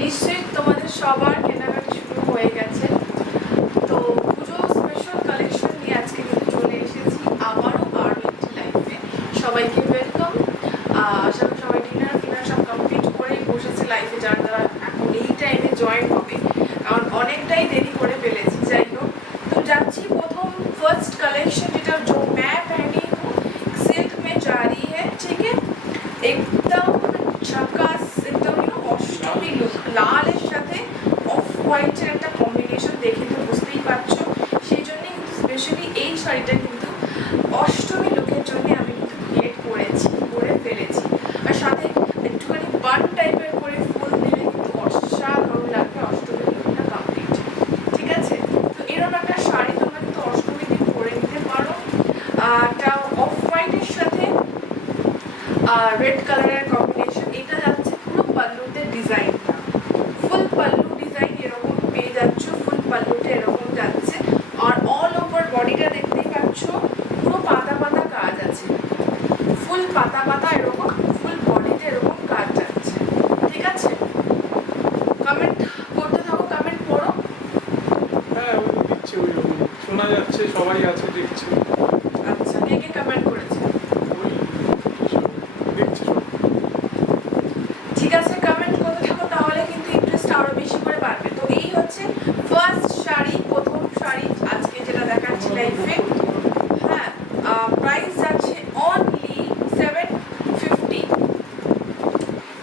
নিশ্চয়ই তোমাদের সবার কেনাকাটা শুরু হয়ে গেছে। তো পুজো স্পেশাল কালেকশন নিয়ে আজকে কিন্তু চলে এসেছি আবারও আরবিটি লাইফে। সবাইকে ওয়েলকাম। আশা করি সবাই ডিনার সব কমপ্লিট করেই বসেছে লাইফে, যারা এখন এই টাইমে জয়েন হবে, কারণ অনেকটাই দেরি করে ফেলেছি। যাই হোক, তো যাচ্ছি প্রথম फर्स्ट कलेक्शन, যেটা जो मैं पहनी हूँ सिल्क में जा रही है, ठीक है, एकदम झकास, एकदम অষ্টমী লুক, লালের সাথে অফ হোয়াইটের একটা কম্বিনেশন দেখে তো বুঝতেই পারছো। সেই জন্য কিন্তু স্পেশালি এই শাড়িটা কিন্তু অষ্টমী লুকের জন্য আমি কিন্তু ক্রিয়েট করে ফেলেছি। আর সাথে একটুখানি বান টাইপের করে ফুল দিলে কিন্তু অসাধারণ লাগবে অষ্টমী লুকটা কমপ্লিট। ঠিক আছে, তো এরকম একটা শাড়ি তোমরা কিন্তু অষ্টমী দিন পরে নিতে পারো। এটা অফ হোয়াইটের সাথে রেড কালারের কম্বিনেশন। এটা যাচ্ছে পুরো পাল্লুতে ডিজাইনটা, ফুল পাল্লু ডিজাইন এরকম পেয়ে যাচ্ছ, ফুল পাল্লুতে এরকম যাচ্ছে। আর অল ওভার বডিটা দেখতেই পাচ্ছ পুরো পাতা পাতা কাজ আছে, ফুল পাতা পাতা এরকম ফুল বডিতে এরকম কাজ যাচ্ছে। ঠিক আছে, কমেন্ট করতে থাকো, কমেন্ট পড়ো। হ্যাঁ, ওই দিচ্ছে, ওই শোনা যাচ্ছে, সবাই আছে দেখছে। আচ্ছা, কে কে কমেন্ট করেছে? ওই দেখছে সব। ঠিক আছে, কমেন্ট করতে থাকো, তাহলে কিন্তু ইন্টারেস্ট আরো বেশি করে বাড়বে। তো এই হচ্ছে ফার্স্ট শাড়ি, প্রথম শাড়ি আজকে যেটা দেখাচ্ছি লাইফে। হ্যাঁ, প্রাইস যাচ্ছে অনলি 750।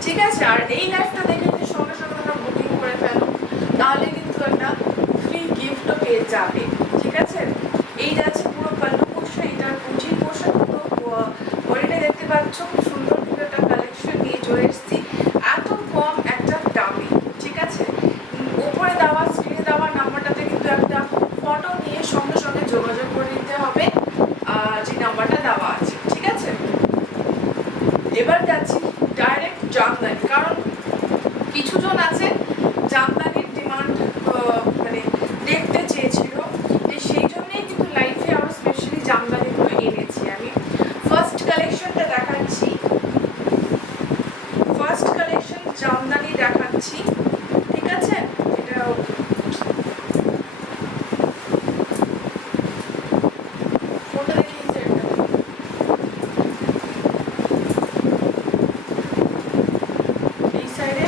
ঠিক আছে, আর এই লাইফটা দেখে যদি সঙ্গে সঙ্গে তোমরা বুকিং করে ফেলো, তাহলে কিন্তু একটা ফ্রি গিফটও পেয়ে যাবে। ঠিক আছে, এই যাচ্ছে পুরো পাল্লু পোর্শন, এটার কুচির পোর্শন, পুরো বডিটা দেখতে পাচ্ছ। খুব সুন্দর কিন্তু একটা কালেকশন নিয়ে চলে এসেছি এত কম একটা দামে। ঠিক আছে, উপরে দেওয়া স্ক্রিনে দেওয়া নাম্বারটাতে কিন্তু একটা ফটো নিয়ে সঙ্গে সঙ্গে যোগাযোগ করে নিতে হবে, যে নাম্বারটা দেওয়া আছে। ঠিক আছে, এবার যাচ্ছি ডাইরেক্ট জামদানি, কারণ কিছুজন আছে জামদানির ডিমান্ড মানে দেখতে চেয়েছিল, যে সেই জন্যই কিন্তু লাইফে আরও স্পেশালি জামদানিগুলো এনেছি আমি। ফার্স্ট কালেকশনটা দেখাচ্ছি, ফার্স্ট কালেকশন জামদানি দেখাচ্ছি। ঠিক আছে, এটা ফোনটা দেখিয়েছে, এই সাইডে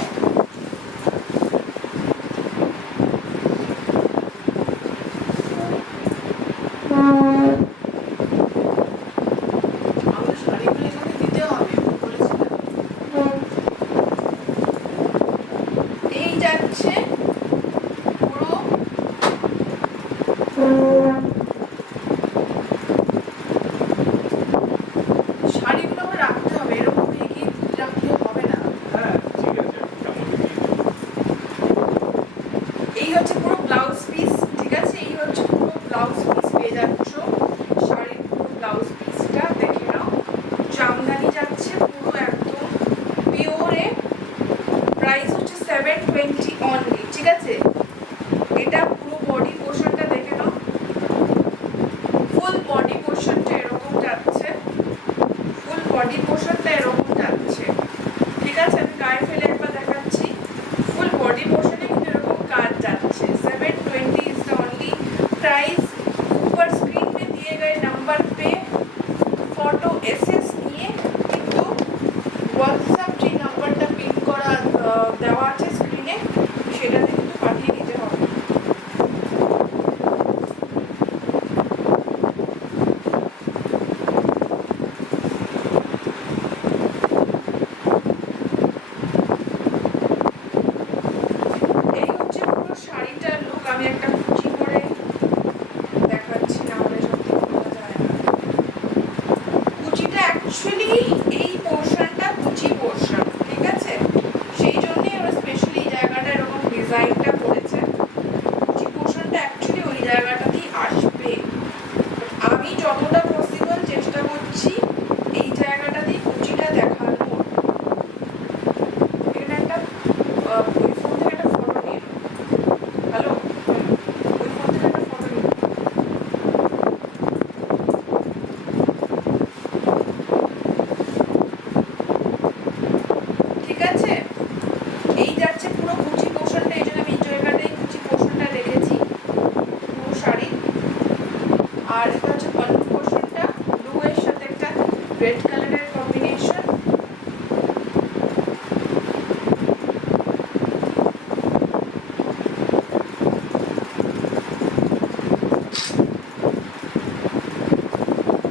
আমাদের শাড়িগুলো এখানে দিতে হবে বলেছিলাম। এই যাচ্ছে পুরো শাড়িগুলো আমার রাখতে হবে, এরকম ভেঙে রাখতে হবে না। হ্যাঁ, ঠিক আছে, কেমন কি? এই হচ্ছে পুরো ব্লাউজ পিস। ঠিক আছে, এই হচ্ছে পুরো ব্লাউজ পিস পেয়ে যাচ্ছ, শাড়ির পুরো ব্লাউজ পিসটা দেখে নাও। জামদানি যাচ্ছে পুরো একদম পিওরে, প্রাইস হচ্ছে 720 অনলি। ঠিক আছে, এটা পুরো বডি পোর্শনটা দেখে নাও, ফুল বডি পোর্শনটা এরকম যাচ্ছে, ফুল বডি পোর্শনটা এরকম যাচ্ছে। ঠিক আছে, আমি গায়ে ফেলে একবার দেখাচ্ছি, ফুল বডি পোর্শনে কিন্তু এরকম কাজ যাচ্ছে। 720 इज द ओनली प्राइस। ऊपर स्क्रीन में दिए गए नंबर पे फोटो एसएस নিয়ে কিন্তু হোয়াটসঅ্যাপ যে নাম্বারটা পিন করা দেওয়া আছে স্ক্রিনে, সেটাতে কিন্তু পাঠিয়ে দিতে হবে। এই হচ্ছে পুরো শাড়িটার লুক। আমি একটা কুচি করে দেখাচ্ছি, না হলে সত্যি বোঝা যায় না। কুচিটা রেড কালারের কম্বিনেশন।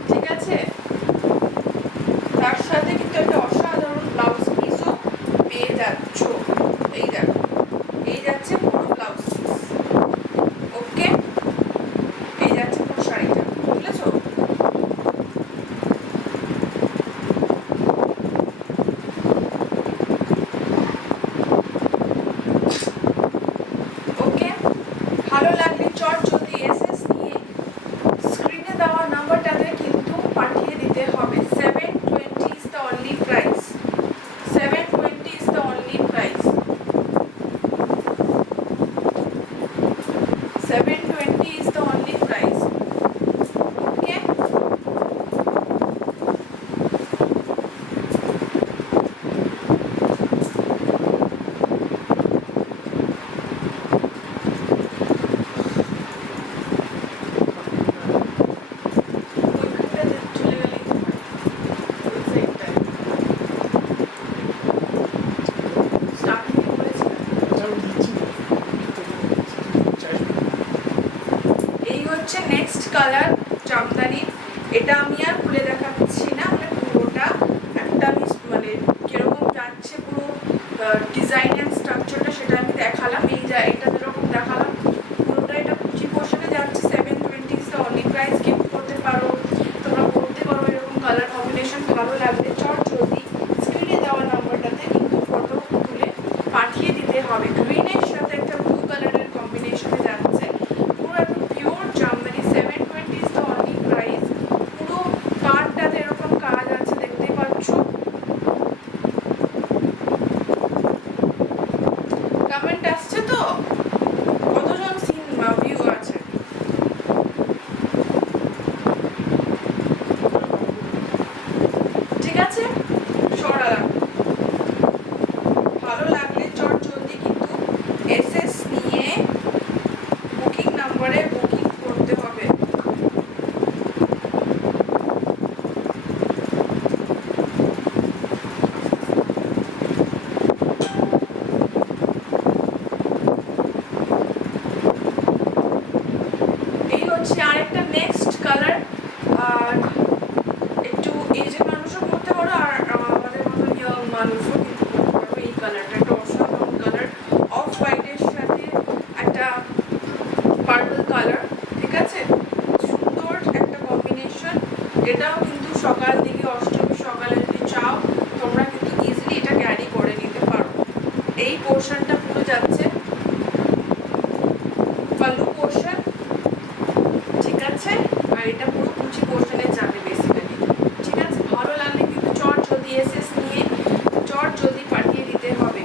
ঠিক আছে, তার সাথে কিন্তু একটা অসাধারণ ব্লাউজ পিসও পেয়ে যাচ্ছ। এই দেখো, এই যাচ্ছে পুরো ব্লাউজ পিস। ওকে, এই যাচ্ছে পুরো শাড়িটা, বুঝলেছো? ওকে, ভালো লাগলে চট জলদি এসএস নিয়ে স্ক্রিনে দেওয়া নাম্বারটাতে কিন্তু পাঠিয়ে দিতে হবে। 720 is the only price. 720 is the only price. 720 is the only price. Okay? ওইখানটাতে চলে গেলেই তো হয়। ওই সাইডটায়। Starting এ বলেছিলাম। আচ্ছা, আমি দিচ্ছি না। চাইবে না। এই হচ্ছে নেক্সট কালার জামদানি। এটা আমি আর খুলে দেখাচ্ছি না, মানে পুরোটা একটা মানে কিরকম যাচ্ছে পুরো ডিজাইন এন্ড স্ট্রাকচারটা সেটা আমি দেখালাম। এটা যেরকম দেখালাম পুরোটা এটা কুচি পোর্শনে যাচ্ছে। 720 is the only price. Gift করতে পারো, তোমরা করতে পারো এরকম কালার কম্বিনেশন। ভালো লাগলে চট জলদি স্ক্রিনে দেওয়া নাম্বারটাতে কিন্তু ফটো তুলে পাঠিয়ে দিতে হবে। গ্রিনের সাথে একটা ব্লু কালারের কম্বিনেশনে যাচ্ছে, পুরো একদম pure Jamdani. 720 is the only price. পুরো কার্ডটাতে এরকম কাজ আছে, দেখতেই পাচ্ছ। কমেন্ট আসছে তো? কতজন সিন ভিউ আছে? ঠিক আছে, সরা ভালো লাগলে চট জলদি কিন্তু এসএস নিয়ে বুকিং নম্বরে বুকিং করতে হবে। এই হচ্ছে আরেকটা নেক্সট কালার। আর একটু এজেড মানুষও পরতে পারো, আর আমাদের মতো ইয়ং মানুষও কিন্তু পরতে পারো। এই কালারটা একটা অসাধারণ কালার, অফ হোয়াইটের সাথে একটা পার্পল কালার। ঠিক আছে, সুন্দর একটা কম্বিনেশন। এটাও কিন্তু সকাল দিকে অষ্টমী সকালে যদি চাও তোমরা কিন্তু ইজিলি এটা ক্যারি করে নিতে পারো। এই পোর্শনটা পুরো যাচ্ছে পাল্লু পোর্শন। ঠিক আছে, আর এটা পুরো কুচি পোর্শনে যাবে বেসিক্যালি। ঠিক আছে, ভালো লাগলে কিন্তু চট জলদি এসএস নিয়ে চট জলদি পাঠিয়ে দিতে হবে।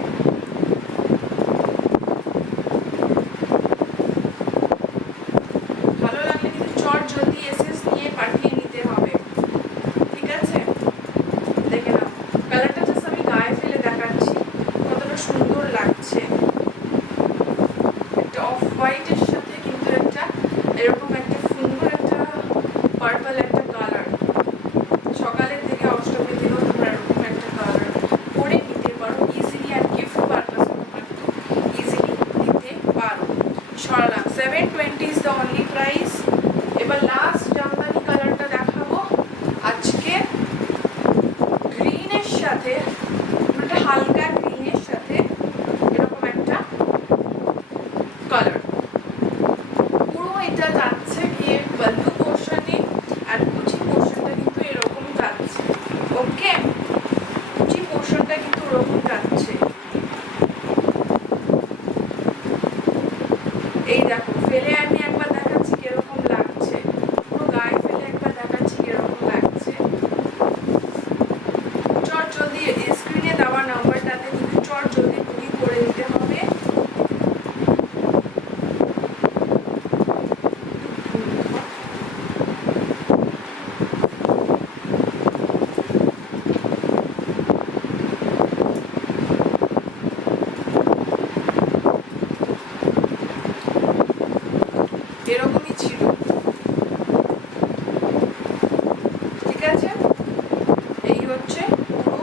এই হচ্ছে পুরো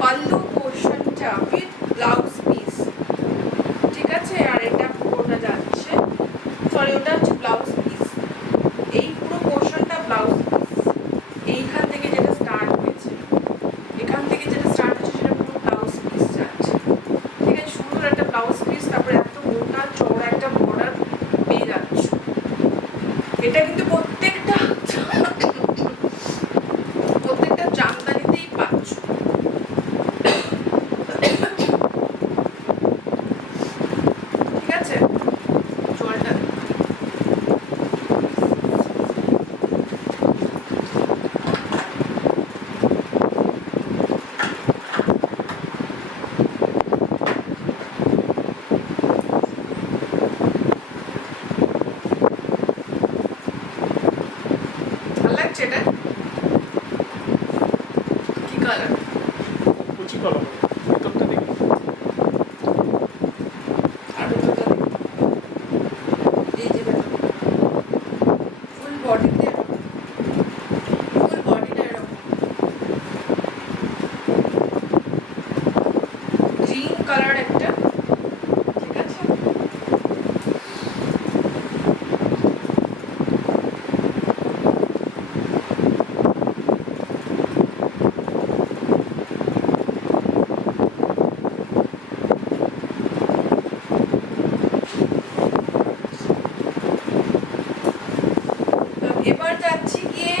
পাল্লু পোর্শনটা উইথ ব্লাউজ পিস, ঠিক আছে। আর এটা পুরোটা যাচ্ছে, সরি ওটা হচ্ছে ব্লাউজ পিস, এই পুরো পোর্শনটা ব্লাউজ পিস। এইখান থেকে যেটা স্টার্ট হয়েছে, এখান থেকে যেটা স্টার্ট হচ্ছে সেটা পুরো ব্লাউজ পিস যাচ্ছে, ঠিক আছে। সুন্দর একটা ব্লাউজ পিস, তারপরে এত মোটা চওড়া একটা বর্ডার পেয়ে যাচ্ছ। এটা কিন্তু প্রত্যেকটা জামদানিতেই পাচ্ছ, ঠিক আছে। জলটা ভালো লাগছে। এটা কি কালার? কুচি কলা ভিতরটা দেখি। আর ভেতরটা দেখি। এই যে ভেতরটা ফুল বডিতে, ফুল বডিটা এরকম গ্রিন কালার একটা, ঠিক আছে। এবার যাচ্ছি গিয়ে